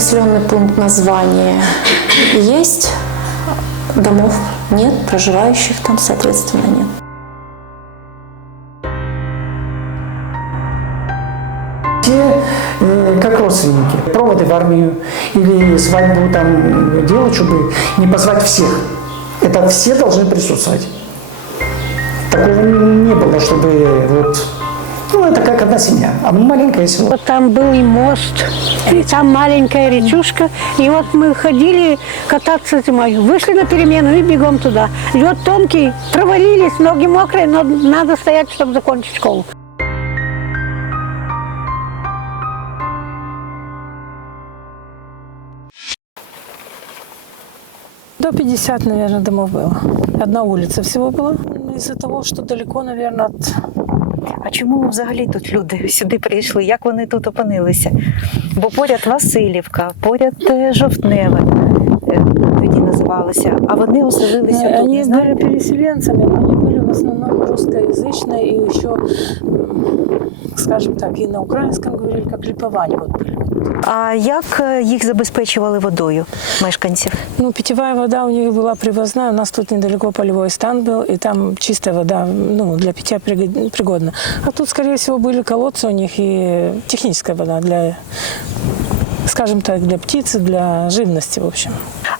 Населенный пункт название есть, домов нет, проживающих там, соответственно, нет. Все э, как родственники. Проводы в армию или свадьбу там делать, чтобы не позвать всех. Это все должны присутствовать. Такого не было, чтобы вот... Ну, это как одна семья, а маленькое село. Вот там был и мост, и там маленькая речушка. И вот мы ходили кататься зимой. Вышли на перемену и бегом туда. Лед тонкий, провалились, ноги мокрые, но надо стоять, чтобы закончить школу. До 50, наверное, домов было. Одна улица всего была. Из-за того, что далеко, наверное, от... А чому взагалі тут люди сюди прийшли? Як вони тут опинилися? Бо поряд Васильівка, поряд е, Жовтневе е, тоді називалося, а вони оселилися тут. Они Не были знаю. переселенцами, но они были в основном русскоязычные и еще, м, скажем так, и на украинском говорили, как липовани вот были. А як е, їх забезпечували водою мешканців? Ну, питьевая вода у них была привозная. У нас тут недалеко полевой стан был, и там чистая вода, ну, для питья пригод- пригодна. А тут, скорее всего, были колодцы у них и техническая вода для, скажем так, для птицы, для живности, в общем.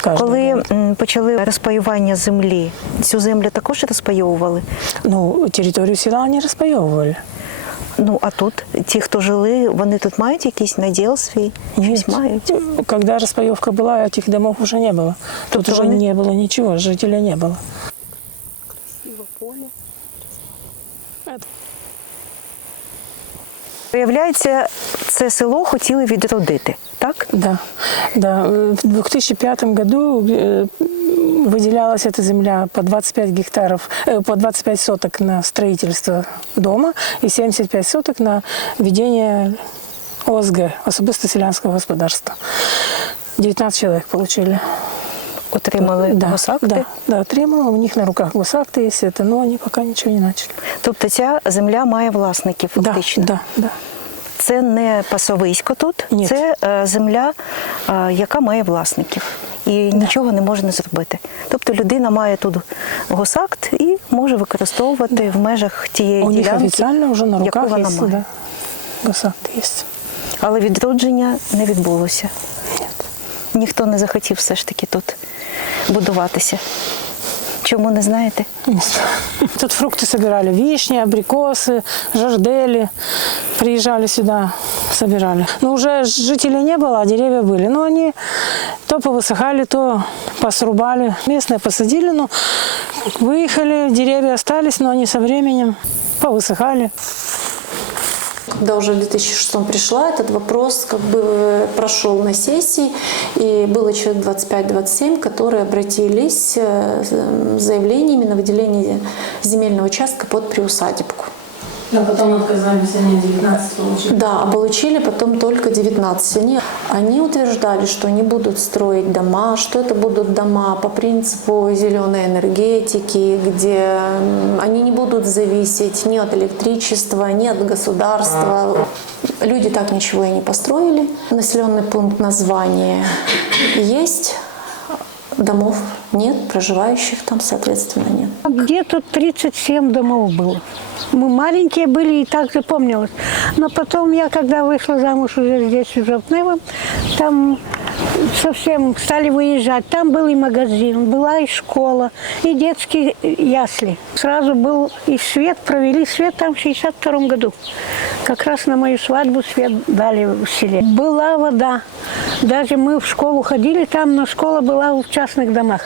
каждого. Коли м, почали розпаювання землі, цю землю також розпайовували. Ну, территорию села они распаевывали. Ну а тут ті, хто жили, вони тут мають якийсь наділ свій, щось мають. Когда распаевка была, этих домов уже не было. Тут Тобто уже вони- не было ничего, жителя не было. Виявляється, це село хотіли відродити, так? Да, да. В 2005 году э, выделялась эта земля по 25 гектаров, э, по 25 соток на строительство дома и 75 соток на ведение ОСГ, особисто селянского господарства. 19 человек получили. Отримали да, госакти. Да, да, отримали. У них на руках госакты есть это, но они пока ничего не начали. Тобто ця земля має власників Да, фактично. да, да. Це не пасовисько тут, Ні. це е, земля, е, яка має власників. І нічого не можна зробити. Тобто людина має тут госакт і може використовувати в межах тієї У них ділянки, официально уже на яку вона есть, має. да, госакты есть. Але відродження не відбулося. Ніхто не захотів все ж таки тут будуватися. Чому не знаєте? Тут фрукты собирали, вишни, абрикосы, жардели. Приезжали сюда, собирали. Но уже жителей не было, а деревья были. Но они то повысыхали, то посрубали. Местные посадили, но выехали, деревья остались, но они со временем повысыхали. Когда уже в 2006 пришла, этот вопрос как бы э, прошел на сессии, и было человек 25-27, которые обратились э, с заявлениями на выделение земельного участка под приусадебку. А потом отказались, они 19 получили. Да, получили потом только 19. Они, они утверждали, что они будут строить дома, что это будут дома по принципу зеленой энергетики, где они не будут зависеть ни от электричества, ни от государства. Люди так ничего и не построили. Населенный пункт название есть, домов нет, проживающих там, соответственно, нет. Где-то 37 домов было. Мы маленькие были и так запомнилось. Но потом я, когда вышла замуж уже здесь, в Жовтневом, там совсем стали выезжать. Там был и магазин, была и школа, и детские ясли. Сразу был и свет, провели свет там в 62 году. Как раз на мою свадьбу свет дали в селе. Была вода. Даже мы в школу ходили там, но школа была в частных домах.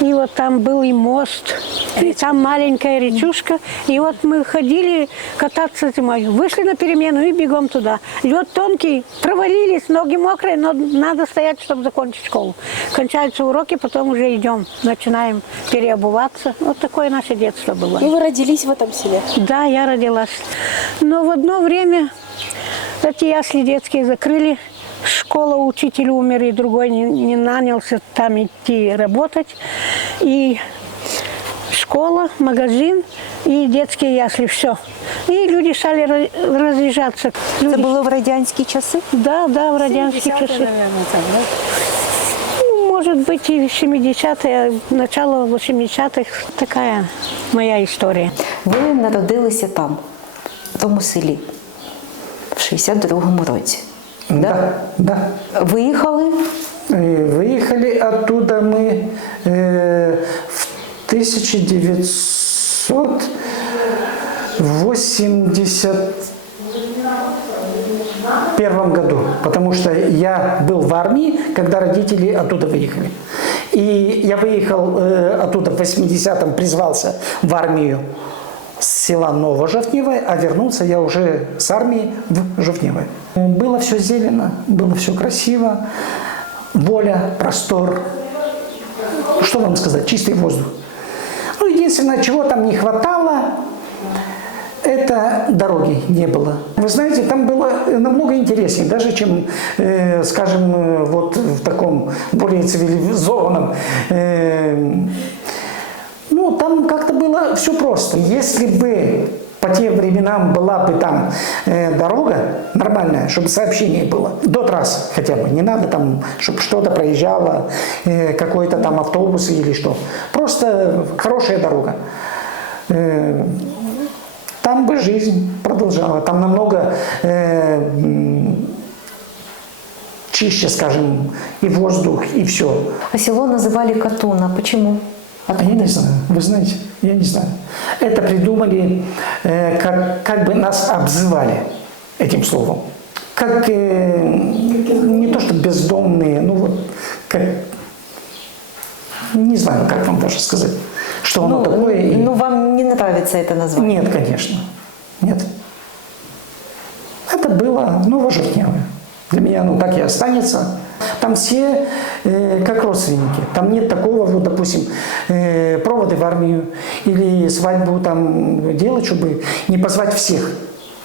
И вот там был и мост, и там маленькая речушка. И вот мы ходили кататься зимой. Вышли на перемену и бегом туда. Лед тонкий, провалились, ноги мокрые, но надо стоять, чтобы закончить школу. Кончаются уроки, потом уже идем, начинаем переобуваться. Вот такое наше детство было. И вы родились в этом селе? Да, я родилась. Но в одно время эти ясли детские закрыли. Школа, учитель умер, и другой не, не нанялся там идти работать. И школа, магазин, и детские ясли, все. И люди стали ra- разъезжаться. Це Люди- було в радянські часи? Да, да, в радянские часы. Ну, может быть, и 70-е, начало 80-х. Такая моя история. Ви народилися там, в тому селі, в 62-му році. Да, да. Виїхали Э, Выехали оттуда мы э, в 1981 году, потому что я был в армии, когда родители оттуда выехали. И я выехал э, оттуда в 80-м, призвался в армию с села Новожовнево, а вернулся я уже с армии в Жовнево. Было все зелено, было все красиво, воля, простор. Что вам сказать, чистый воздух. Ну, единственное, чего там не хватало, это дороги не было. Вы знаете, там было намного интереснее, даже чем, э, скажем, вот в таком более цивилизованном. э, было все просто. Если бы по тем временам была бы там э, дорога нормальная, чтобы сообщение было, до трасс хотя бы, не надо там, чтобы что-то проезжало, э, какой-то там автобус или что. Просто хорошая дорога. Э, там бы жизнь продолжала, там намного э, чище, скажем, и воздух, и все. А село называли Катуна. Почему? А я не знаю, вы знаете, я не знаю. Это придумали, э, как, как бы нас обзывали этим словом. Как, э, не то что бездомные, ну вот, как, не знаю, как вам даже сказать, что оно такое. и- ну вам не нравится это название? Нет, конечно, нет. Это было новожитневое. Для меня оно так и останется. Там все э, как родственники. Там нет такого, вот, допустим, э, проводы в армию или свадьбу там делать, чтобы не позвать всех.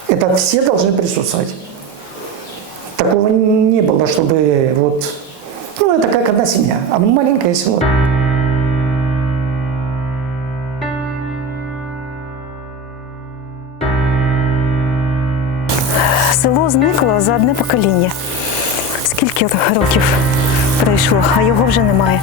Это все должны присутствовать. Такого не было, чтобы вот... Ну, это как одна семья. А маленькое село. Село зникло за одне покоління. Скільки років пройшло, а його вже немає.